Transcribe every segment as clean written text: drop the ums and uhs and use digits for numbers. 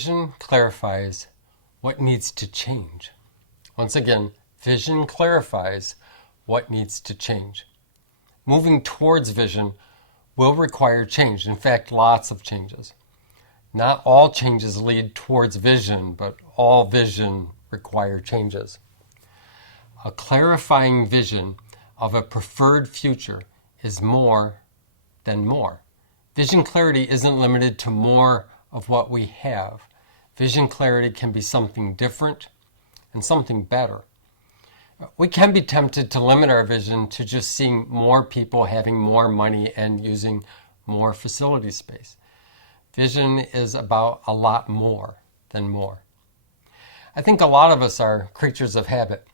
Vision clarifies what needs to change. Once again, vision clarifies what needs to change. Moving towards vision will require change. In fact, lots of changes. Not all changes lead towards vision, but all vision require changes. A clarifying vision of a preferred future is more than more. Vision clarity isn't limited to more of what we have. Vision clarity can be something different and something better. We can be tempted to limit our vision to just seeing more people having more money and using more facility space. Vision is about a lot more than more. I think a lot of us are creatures of habit.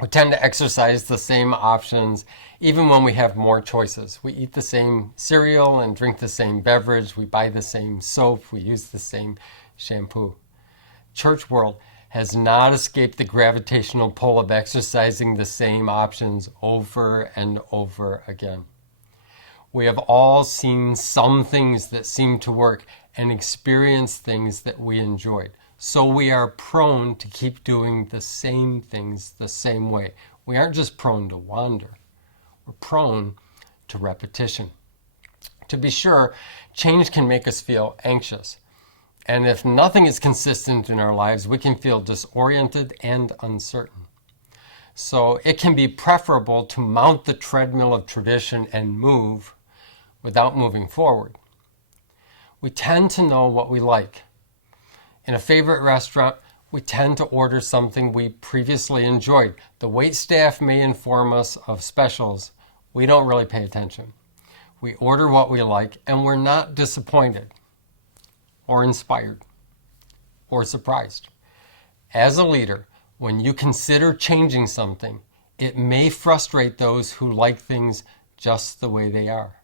We tend to exercise the same options even when we have more choices. We eat the same cereal and drink the same beverage. We buy the same soap. We use the same shampoo. Church world has not escaped the gravitational pull of exercising the same options over and over again. We have all seen some things that seem to work and experienced things that we enjoyed. So we are prone to keep doing the same things the same way. We aren't just prone to wander. We're prone to repetition. To be sure, change can make us feel anxious. And if nothing is consistent in our lives, we can feel disoriented and uncertain. So it can be preferable to mount the treadmill of tradition and move without moving forward. We tend to know what we like. In a favorite restaurant, we tend to order something we previously enjoyed. The waitstaff may inform us of specials. We don't really pay attention. We order what we like, and we're not disappointed or inspired or surprised. As a leader, when you consider changing something, it may frustrate those who like things just the way they are.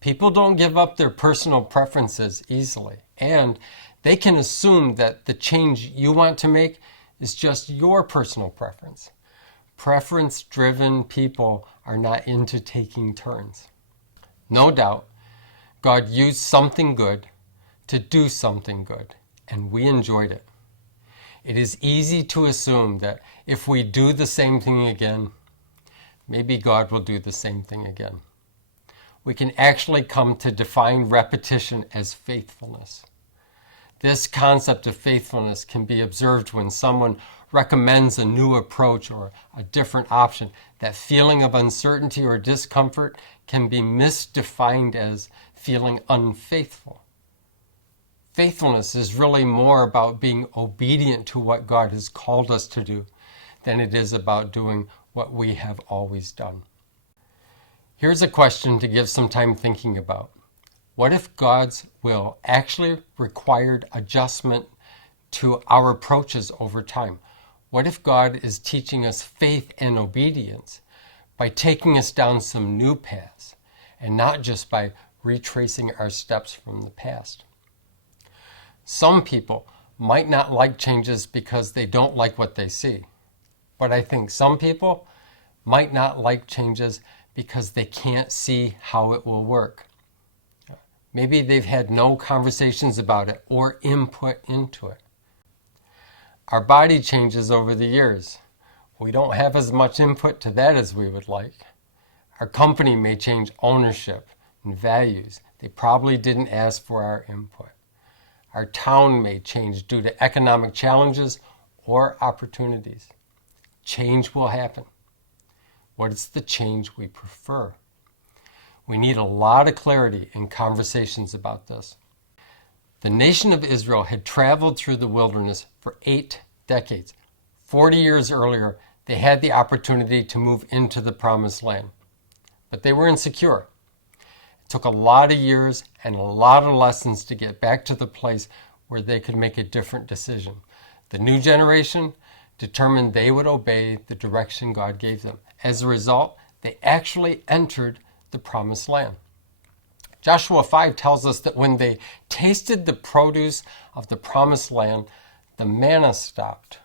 People don't give up their personal preferences easily, and they can assume that the change you want to make is just your personal preference. Preference-driven people are not into taking turns. No doubt, God used something good to do something good, and we enjoyed it. It is easy to assume that if we do the same thing again, maybe God will do the same thing again. We can actually come to define repetition as faithfulness. This concept of faithfulness can be observed when someone recommends a new approach or a different option. That feeling of uncertainty or discomfort can be misdefined as feeling unfaithful. Faithfulness is really more about being obedient to what God has called us to do than it is about doing what we have always done. Here's a question to give some time thinking about. What if God's will actually required adjustment to our approaches over time? What if God is teaching us faith and obedience by taking us down some new paths and not just by retracing our steps from the past? Some people might not like changes because they don't like what they see. But I think some people might not like changes because they can't see how it will work. Maybe they've had no conversations about it or input into it. Our body changes over the years. We don't have as much input to that as we would like. Our company may change ownership and values. They probably didn't ask for our input. Our town may change due to economic challenges or opportunities. Change will happen. What is the change we prefer? We need a lot of clarity in conversations about this. The nation of Israel had traveled through the wilderness for 8 decades. 40 years earlier, they had the opportunity to move into the promised land, but they were insecure. It took a lot of years and a lot of lessons to get back to the place where they could make a different decision. The new generation determined they would obey the direction God gave them. As a result, they actually entered the promised land. Joshua 5 tells us that when they tasted the produce of the promised land, the manna stopped.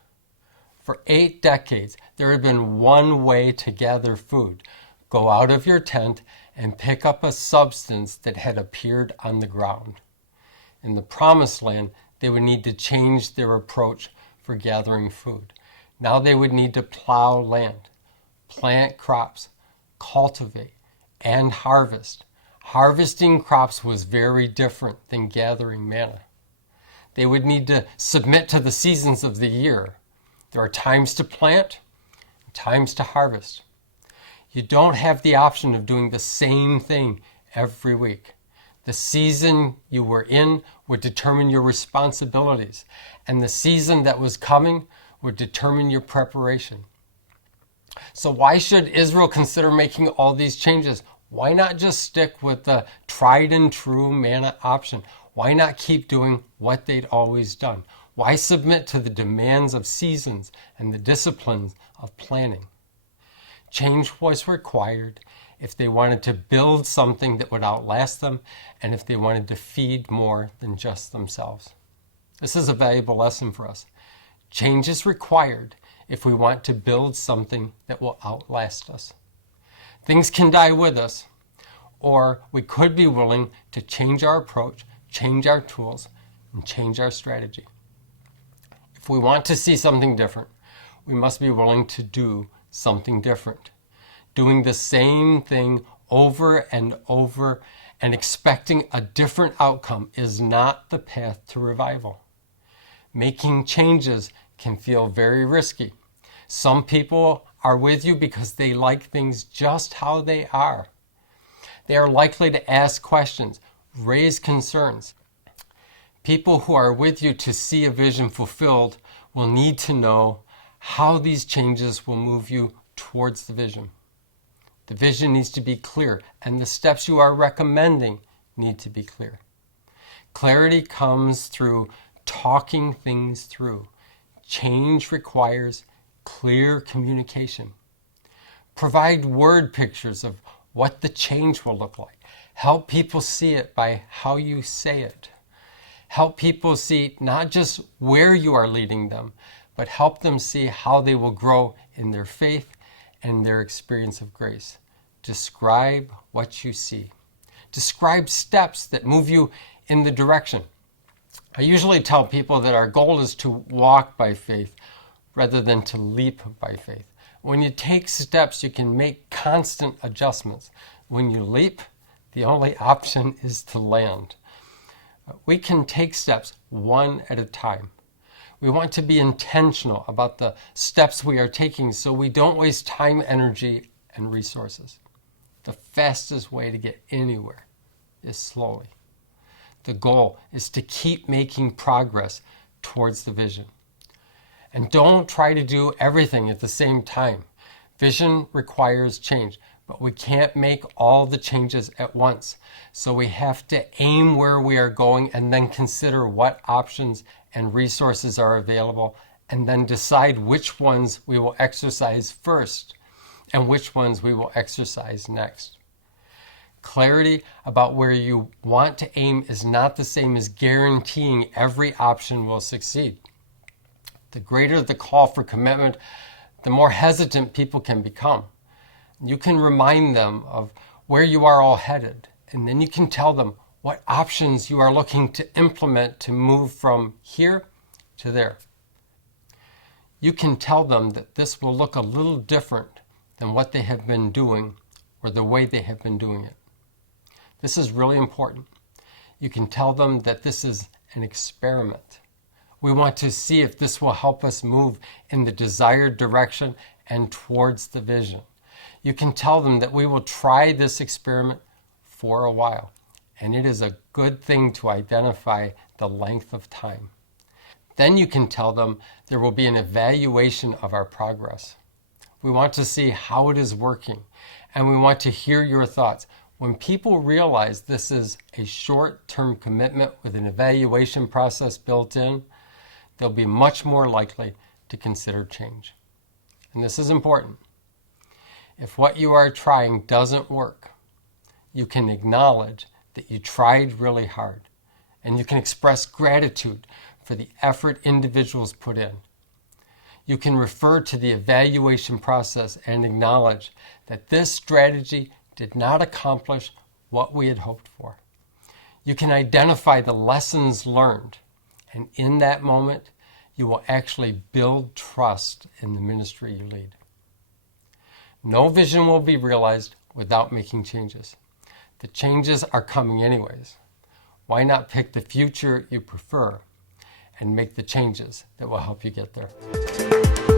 For 8 decades, there had been one way to gather food. Go out of your tent and pick up a substance that had appeared on the ground. In the promised land, they would need to change their approach for gathering food. Now they would need to plow land, plant crops, cultivate, and harvest. Harvesting crops was very different than gathering manna. They would need to submit to the seasons of the year. There are times to plant, and times to harvest. You don't have the option of doing the same thing every week. The season you were in would determine your responsibilities, and the season that was coming would determine your preparation. So why should Israel consider making all these changes? Why not just stick with the tried and true manna option? Why not keep doing what they'd always done? Why submit to the demands of seasons and the disciplines of planning? Change was required if they wanted to build something that would outlast them and if they wanted to feed more than just themselves. This is a valuable lesson for us. Change is required if we want to build something that will outlast us. Things can die with us, or we could be willing to change our approach, change our tools, and change our strategy. If we want to see something different, we must be willing to do something different. Doing the same thing over and over and expecting a different outcome is not the path to revival. Making changes can feel very risky. Some people are with you because they like things just how they are. They are likely to ask questions, raise concerns. People who are with you to see a vision fulfilled will need to know how these changes will move you towards the vision. The vision needs to be clear, and the steps you are recommending need to be clear. Clarity comes through talking things through. Change requires clear communication. Provide word pictures of what the change will look like. Help people see it by how you say it. Help people see not just where you are leading them, but help them see how they will grow in their faith and their experience of grace. Describe what you see. Describe steps that move you in the direction. I usually tell people that our goal is to walk by faith rather than to leap by faith. When you take steps, you can make constant adjustments. When you leap, the only option is to land. We can take steps one at a time. We want to be intentional about the steps we are taking so we don't waste time, energy, and resources. The fastest way to get anywhere is slowly. The goal is to keep making progress towards the vision. And don't try to do everything at the same time. Vision requires change, but we can't make all the changes at once. So we have to aim where we are going and then consider what options and resources are available, and then decide which ones we will exercise first and which ones we will exercise next. Clarity about where you want to aim is not the same as guaranteeing every option will succeed. The greater the call for commitment, the more hesitant people can become. You can remind them of where you are all headed, and then you can tell them what options you are looking to implement to move from here to there. You can tell them that this will look a little different than what they have been doing or the way they have been doing it. This is really important. You can tell them that this is an experiment. We want to see if this will help us move in the desired direction and towards the vision. You can tell them that we will try this experiment for a while, and it is a good thing to identify the length of time. Then you can tell them there will be an evaluation of our progress. We want to see how it is working, and we want to hear your thoughts. When people realize this is a short-term commitment with an evaluation process built in, they'll be much more likely to consider change. And this is important. If what you are trying doesn't work, you can acknowledge that you tried really hard, and you can express gratitude for the effort individuals put in. You can refer to the evaluation process and acknowledge that this strategy did not accomplish what we had hoped for. You can identify the lessons learned And in that moment, you will actually build trust in the ministry you lead. No vision will be realized without making changes. The changes are coming anyways. Why not pick the future you prefer and make the changes that will help you get there?